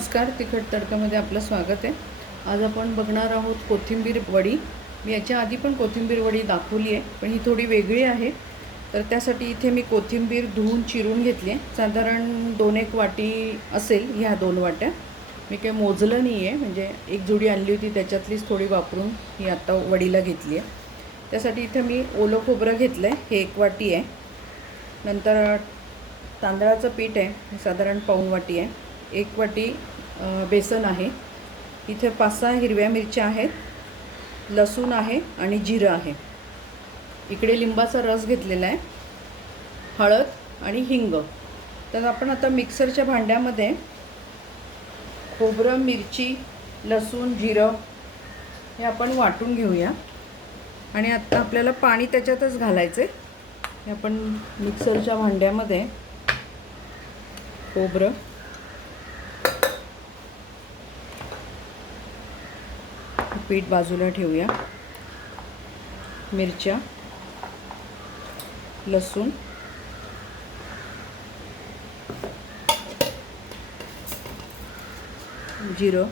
नमस्कार तिखट तडकामध्ये आपलं स्वागत आहे. आज आपण बघणार आहोत कोथिंबीर वडी. मी याच्या आधी पण कोथिंबीर वडी दाखवली आहे पण ही थोडी वेगळी आहे. तर त्यासाठी इथे मी कोथिंबीर धुवून चिरून घेतली आहे. साधारण दोन एक वाटी असेल ह्या दोन वाट्या. मी काही मोजलं नाही आहे म्हणजे एक जुडी आणली होती त्याच्यातलीच थोडी वापरून ही आत्ता वडीला घेतली आहे. त्यासाठी इथे मी ओलं खोबरं घेतलं आहे हे एक वाटी आहे. नंतर तांदळाचं पीठ आहे हे साधारण पाऊण वाटी आहे. एक वाटी बेसन आहे. इथे पाच सहा हिरव्या मिरच्या आहेत लसूण आहे आणि जिरं आहे. इकडे लिंबाचा रस घेतलेला आहे हळद आणि हिंग. तर आपण आता मिक्सरच्या भांड्यामध्ये खोबरं मिरची लसूण जिरं हे आपण वाटून घेऊया. आणि आत्ता आपल्याला पाणी त्याच्यातच घालायचं आहे हे आपण मिक्सरच्या भांड्यामध्ये खोबरं पीठ बाजूला ठेवूया. मिरच्या लसूण जिरं.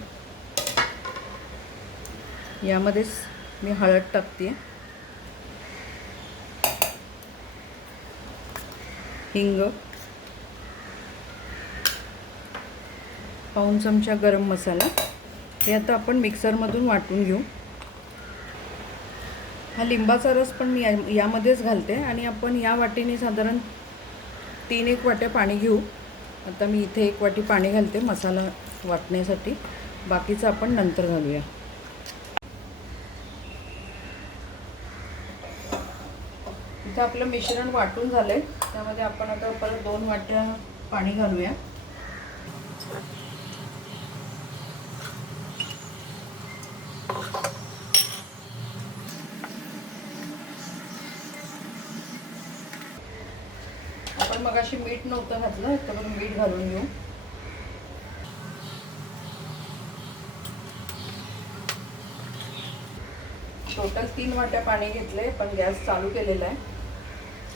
यामध्येच मी हळद टाकते हिंग. पाऊण चमचा गरम मसाला. हे आता आपण मिक्सरमधून वाटून घेऊ. हा लिंबाचा रस पण मी या यामध्येच घालते आणि आपण या वाटीने साधारण तीन एक वाट्या पाणी घेऊ. आता मी इथे एक वाटी पाणी घालते मसाला वाटण्यासाठी. बाकीचं आपण नंतर घालूया. इथं आपलं मिश्रण वाटून झालं आहे त्यामध्ये आपण आता परत दोन वाट्या पाणी घालूया आपण मग अशी मीठ नव्हतं घातलं तर मीठ घालून घेऊ. टोटल तीन वाट्या पाणी घेतले पण गॅस चालू केलेला आहे.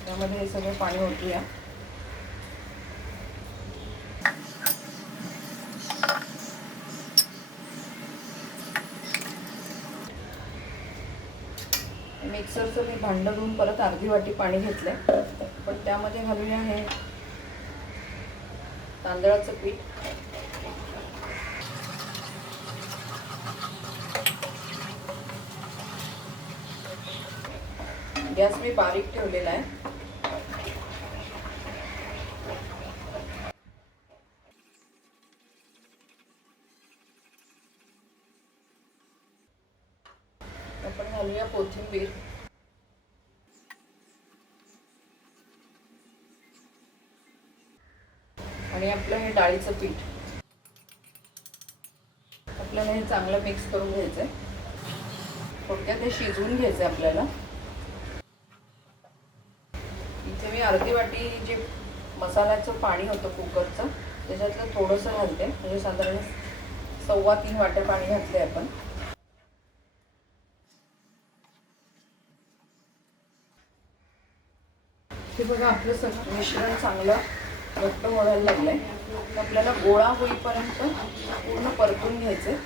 त्यामध्ये हे सगळं पाणी ओतूया. मिक्सरचं मी भांडं धुवून परत अर्धी वाटी पाणी घेतलंय. पण त्यामध्ये घालूया आहे तांदळाचं पीठ. गॅस मी बारीक ठेवलेला आहे. आपण घालूया कोथिंबीर. आणि आपलं हे डाळीचं पीठ. आपल्याला हे चांगलं मिक्स करून घ्यायचंय. थोडक्यात हे शिजवून घ्यायचं आपल्याला. इथे मी अर्धी वाटी जे मसाल्याचं पाणी होतं कुकरचं त्याच्यातलं थोडंसं घालते. म्हणजे साधारण सव्वा तीन वाट्या पाणी घातले आपण. हे बघा आपलं सगळं मिश्रण चांगलं घट्ट व्हायला लागलंय. आपल्याला गोळा होईपर्यंत पूर्ण परतून घ्यायचे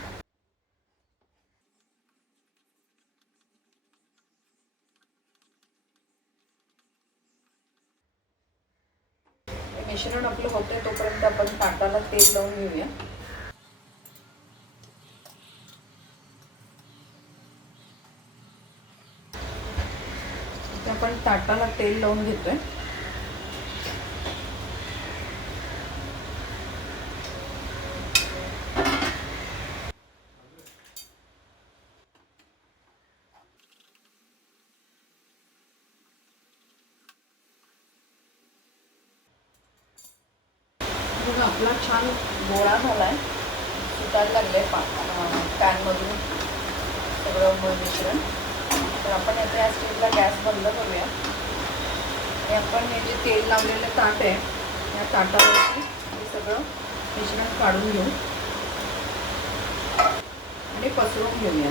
मिश्रण आपलं होते तोपर्यंत आपण ताटाला तेल लावून घेऊया. आपण ताटाला तेल लावून घेतोय बघा आपला छान गोळा झाला आहे सुटायला लागलाय पा पॅनमधून सगळं मिश्रण. तर आपण आता या स्टेजला गॅस बंद करूया. आणि आपण हे जे तेल लावलेलं ताट आहे या ताटावरती हे सगळं मिश्रण काढून घेऊ. आणि पसरून घेऊया.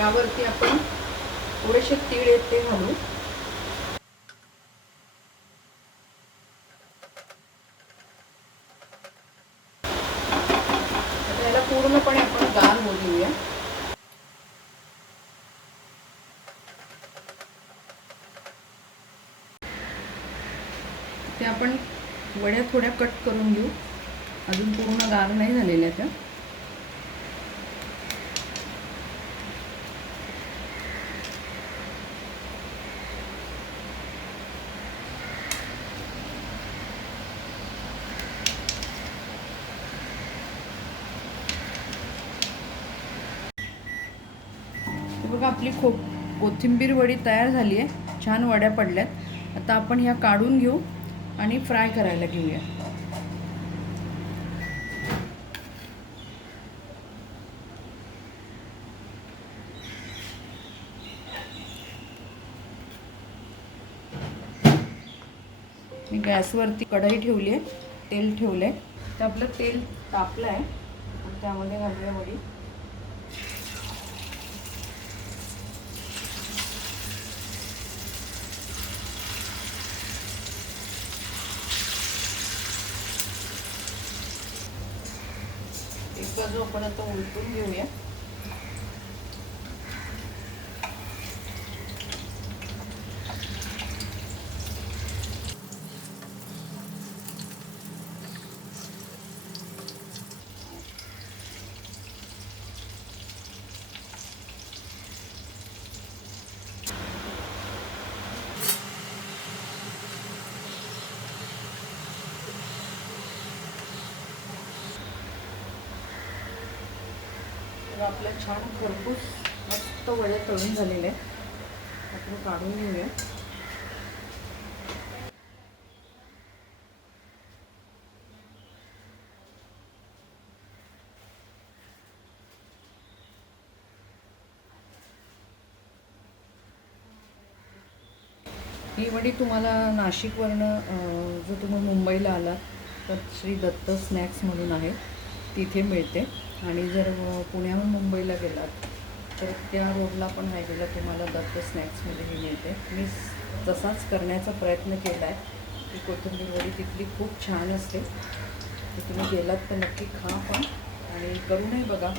यावरती आपण थोडेसे तीळ आहेत ते घालू याला पूर्णपणे आपण गार होऊ देऊया ते आपण वड्या थोड्या कट करून घेऊ. अजून पूर्ण गार नाही झालेल्या त्या. हे बघा आपली खो कोथिंबीर वडी तयार झाली आहे. छान वड्या पडल्यात. आता आपण ह्या काढून घेऊ आणि फ्राय करायला घेऊया. मी गॅसवरती कढई ठेवली आहे. तेल ठेवलं आहे तर आपलं तेल तापलं आहे. त्यामध्ये घालूया वडी. एक बाजू आपण उलटून घेऊया. तर आपल्या छान खरपूस मस्त वड्या तळून झालेल्या आहेत. आपण काढून घेऊया. ही वडी तुम्हाला नाशिकवरनं जर तुम्ही मुंबईला आलात तर श्री दत्त स्नॅक्स म्हणून आहे. तिथे मिळते. आणि जर पुण्याहून मुंबईला गेलात तर त्या रोडला पण हायवेला तुम्हाला दत्त स्नॅक्समध्येही मिळते. मी तसाच करण्याचा प्रयत्न केला आहे की कोथिंबीर वडी तिथली खूप छान असते. तर तुम्ही गेलात तर नक्की खा पण आणि करूनही बघा.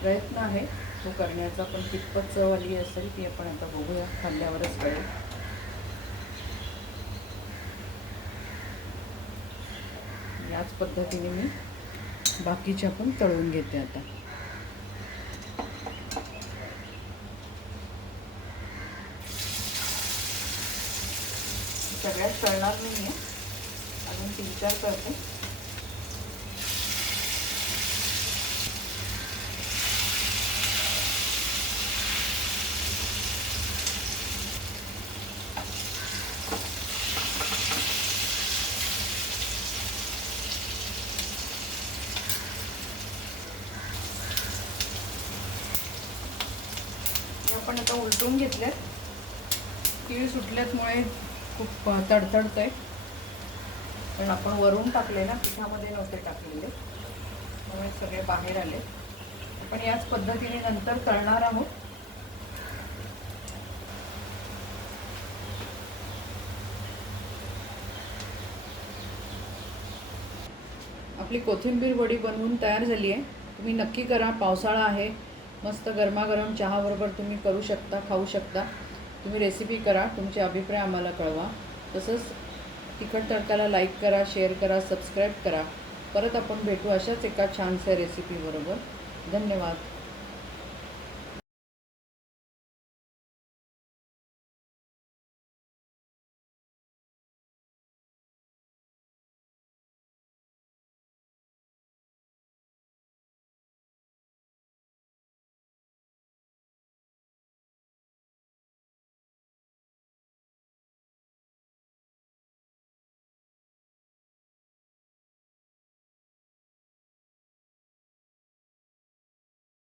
प्रयत्न आहे. तो करण्याचा पण कितपत चव आली असेल ती आपण आता बघूया खाल्ल्यावरच कळेल. याच पद्धतीने मी बाकीच्या पण तळून घेते आता. सगळ्यात तळणार नाही आहे अजून तीन चार करते. आपण आता उलटून घेतल्यात तीळ सुटल्यामुळे खूप तडतडत आहे पण आपण वरून टाकले ना पिठामध्ये नव्हते टाकलेले. त्यामुळे सगळे बाहेर आले. आपण याच पद्धतीने नंतर तळणार आहोत. आपली कोथिंबीर वडी बनवून तयार झाली आहे. तुम्ही नक्की करा पावसाळा आहे. मस्त गरमागरम चहाबरोबर तुम्ही करू शकता खाऊ शकता. तुम्ही रेसिपी करा तुमचे अभिप्राय आम्हाला कळवा. तसंच तिखट तडकाला लाईक करा शेअर करा सबस्क्राईब करा. परत आपण भेटू अशाच एका छानशा रेसिपीबरोबर धन्यवाद.